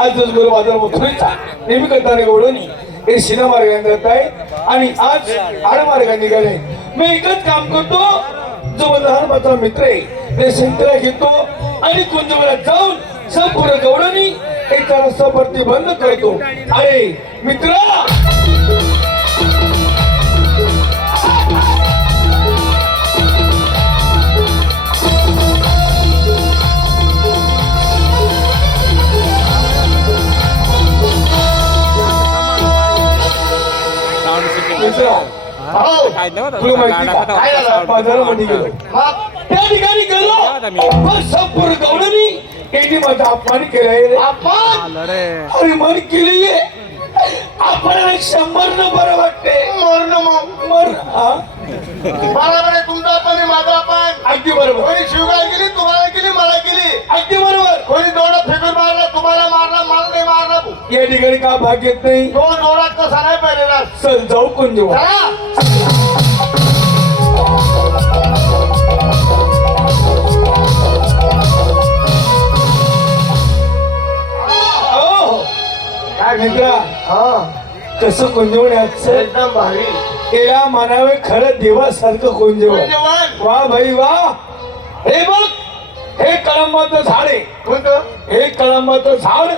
आजच गुरु बाजार मोठा नेहमी करताना गवळणी हे शिना मार्गाने जात आहे आणि आज आड मार्गाने निघाले. मी एकच काम करतो, जो माझा लहानपणाचा मित्र आहे ते संत्रा घेतो आणि कुंजवनात जाऊन संपूर्ण गवळणी एका रस्त्यावरती बंद करतो. अरे मित्र, बाजारामध्ये गेलो, त्या ठिकाणी गेलो संपूर्ण गवळणी यांनी माझा अपमान केलाय. अपमान अरे मन केली आपण 100 न बरं वाटते. बरोबर आहे तुमचा पण माझा पण अगदी बरोबर. कोणी शिवगाळ केली, तुम्हाला केली, मला केली, अगदी बरोबर. कोणी दोडा फेकून मारला, तुम्हाला मारला, मला नाही मारला. या ठिकाणी का भाग येत नाही. तो दोडा कसा नाही पाहिलेला. चल जाऊ कोण जेव्हा काय मित्रा, कसं कुंजवण्याचं एकदम भारी या मानावे खरं देवासारखं कुंजवण. वा भाई वा. हे बघ, हे कळंबाचं झाड आहे. कोणतं? हे कळंबाचं झाड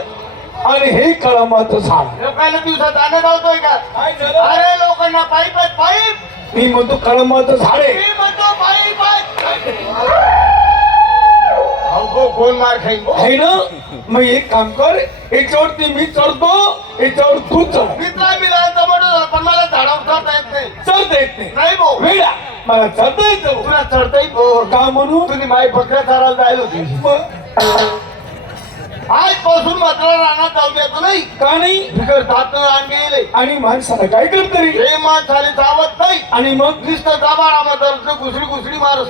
आणि हे कळंबाचं झाड. लोकांना दिवसात आनंद होतोय का? अरे लोकांना पाईप पाईप. मी म्हणतो कळंबाचं झाड आहे. मी म्हणतो पाईप कोण मार खाईन आहे ना. मग एक काम कर, याच्यावरती मी चढतो, याच्यावर तू चढ. मित्रा मिळाला पण मला झाडावर चढता येत नाही. चढता येत नाही भाऊ. वेळा मला चढता येतं. तुला चढता येत का म्हणून तुम्ही माई बकऱ्या चारायला जायला होती. आजपासून मात्र रानात जाऊ द्यायचं नाही. का नाही? बिगर गेले आणि माणसाला काय करत तरी हे माणसाने चावत नाही आणि मग नुसतं दाबारामध्ये घुसडी घुसडी मारत.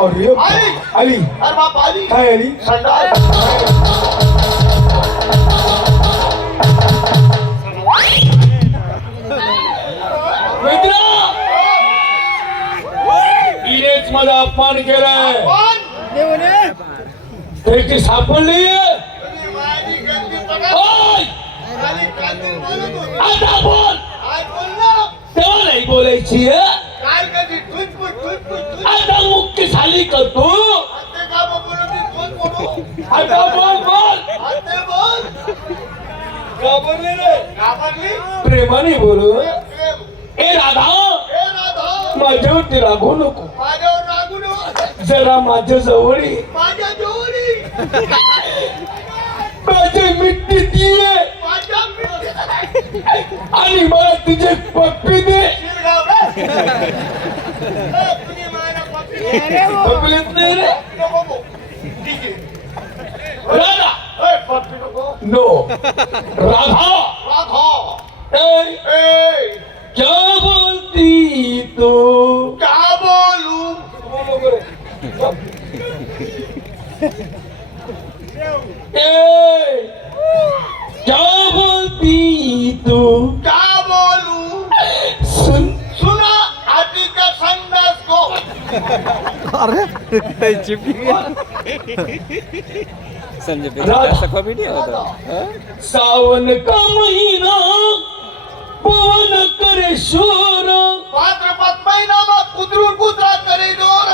अरे आली आली. अरे बाप आली. काय आली? संडास. मित्र, हिनेच माझा अपमान केलाय. त्याची सापडली. आता बोल. तेव्हा नाही बोलायची. आता मुक्ती झाली का तू? आता बोल बोल. प्रेमाने बोलू. ए राधा, माझ्यावरती रागू नको. जरा माझ्या जवळ माझी मिट्टी दिये आणि मला तुझे पप्पी दे. पप्पीत नाही रे राधा. नो राधा. क्या बोलती तू? क्या बोलू? क्या बोलती तू? क्या बोलू? सुन सुना आदि का संदेश को. अरे चिपकी संजय कॉमेडी होता. सावन का महीना पवन करे शोर. भाद्रपद महिना मग कुदरून कुत्रा करे जोर.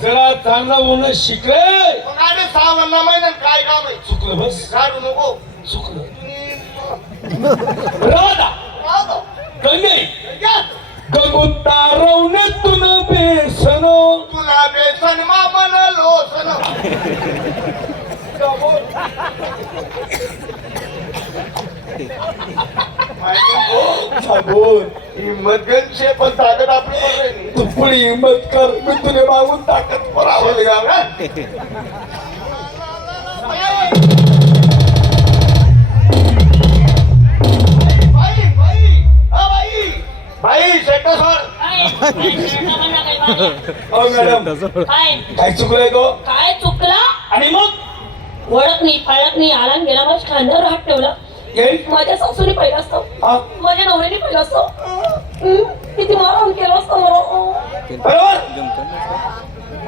जरा चांगला बोलणं शिकले. सावन महिन्यात काय काम आहे? चुकलं बस. काढू नको. चुकलं. राधा गंगे गगून तारवणे तुला बेसन. तुला बेसन मामन लोसन. हिम्मत गणशे पण ताकद आपली. तू पुढे हिम्मत कर, मी तुला मागून ताकद परावं. भाई शेट सर. मॅडम काय चुकलंय तो? काय चुकला? आणि मग ओळख नाही फळक नाही आला गेला मग खांद्यावर हात ठेवला. माझ्या सासूने पहिला असतो, माझ्या नवऱ्याने पहिला असतो. किती मारहाण केलं असतं मला. बरोबर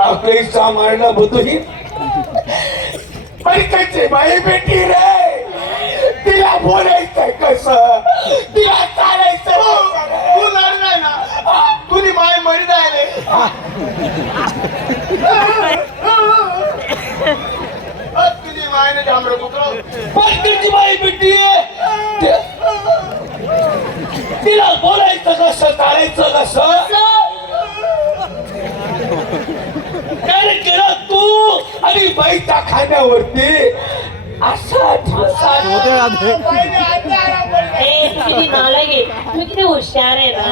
आपली मारणं होतो ही. पण परकाची बाई बेटी रे, तिला बोलायचं कसं, तिला चालायचं तू लढलाय ना, तुझी माय मरी जायले. तुझी मायने झांबड कुत्र परकाची बाई बेटी तिला बोलायचं कसं, चालायचं कसं, काय केलं तू आणि बाईच्या खांद्यावरती असा ए, तू किती नालायक आहे, तू किती हुशार आहे ना.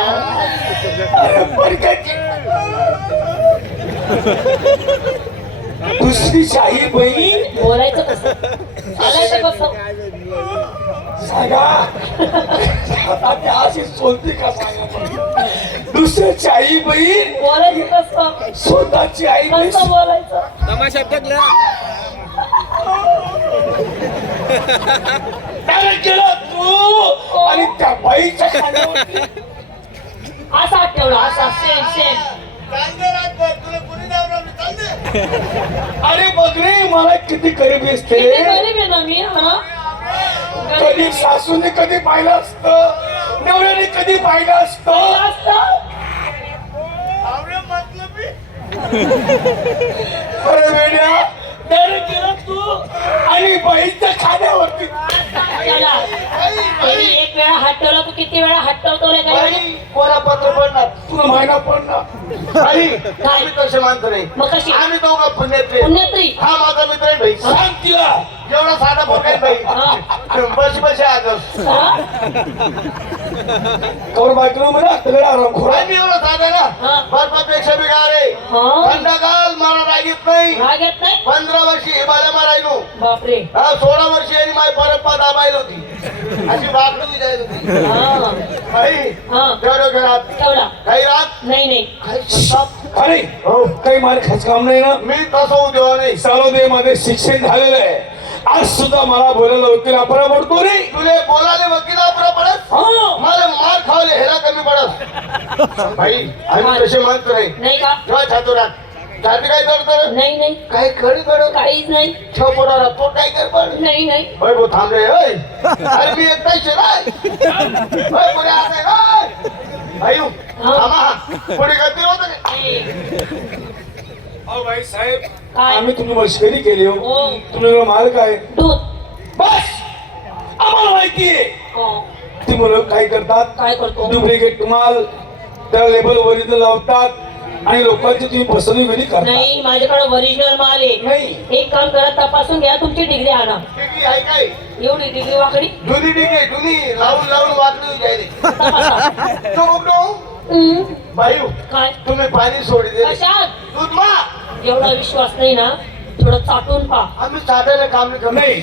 दुसरी शाही बहीण बोलायचं कसं, चालायचं कसं. सांगा आता अशी सोलती का सांगा. दुसऱ्याची आई बहीण बोलायचं कसं, स्वतःची आई बहीण कसं बोलायचं. तमाशा टाकला काय केलं तू आणि त्या बाईच्या खांद्यावरती असा ठेवला, असा सेम सेम. अरे बघ रे मला किती गरीबी असते. किती गरीब आहे ना मी, हा. कधी सासूने कधी पाहिलं असतं, नवऱ्याने कधी पाहिलं असतं. अरे वेड्या त्याने केलं तू आणि बाईच्या खाण्यावरती एक वेळा हात ठेवला, तू किती वेळा हात ठेवतो रे काय. कोणा पत्र पडणार तुला महिना पडणार आई आम्ही कसे मानतो नाही. मग कशी आम्ही दोघं पुण्यातले. पुण्यात्री. हा माझा मित्र आहे भाई. सांग तिला एवढा साधा बोकाय भाई. बशी बशी आगस कवर बायको म्हणा सगळे आराम खोरा. मी एवढा साधा ना बर्फापेक्षा बिगार आहे. थंडगाल मला रागीत नाही. राग येत नाही. 15 वर्षी हिमालय मारायलो. बापरे. हा 16 वर्षी आणि माझी परप्पा दाबायला होती. अशी वाकडं विजायला होती. आई तेवढं घरात तेवढा काही रात नाही नाही. अरे हो काही मार खास काम नाही ना. मी तसं होऊ देवा नाही. सालोदे मध्ये शिक्षण झालेलं आहे. आज सुद्धा मला बोलायला वकील अपरा पडतो रे. तुले बोलायला वकील अपरा पडत. मला मार खावले ह्याला कमी पडत. भाई आम्ही कसे मानतो नाही का. जेव्हा छातोरात जाती काय करतो नाही नाही. काही खडी पडत काहीच नाही. छपोरा तो काय कर पड नाही नाही. होय भाऊ थांब रे. होय अरे मी एकटा शिराय. होय पुढे आता होय आयु आमा पुढे गती होत नाही. अहो भाई साहेब काय? आम्ही तुम्ही मस्करी केली हो. हो. तुम्ही माल काय दूध. बस आम्हाला माहितीये. हो. ती मुलं काय करतात काय करतो. डुप्लिकेट माल त्या लेबल ओरिजिनल लावतात आणि लोकांची तुम्ही फसवणूक कधी करता. नाही माझ्याकडे ओरिजिनल माल आहे. नाही एक काम करा, तपासून घ्या, तुमची डिग्री आणा. डिग्री आहे काय एवढी डिग्री वाकडी. जुनी डिग्री जुनी लावून लावून वाटली जायली. तपासा. तो उघडो बायू काय तुम्ही पाणी सोडी दे कशात. दूध मा एवढा विश्वास नाही ना, थोडं चाटून पा. आम्ही साध्याने काम नाही करत. नाही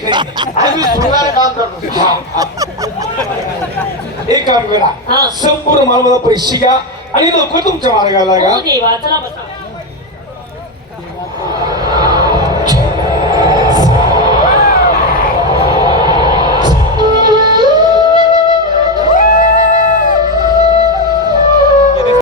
आम्ही सुंदर काम करतो. एक काम करा हा. संपूर्ण मालमत्ता पैसे घ्या आणि लवकर तुमच्या मार्गाला हो लागा. देवा, चला बसा.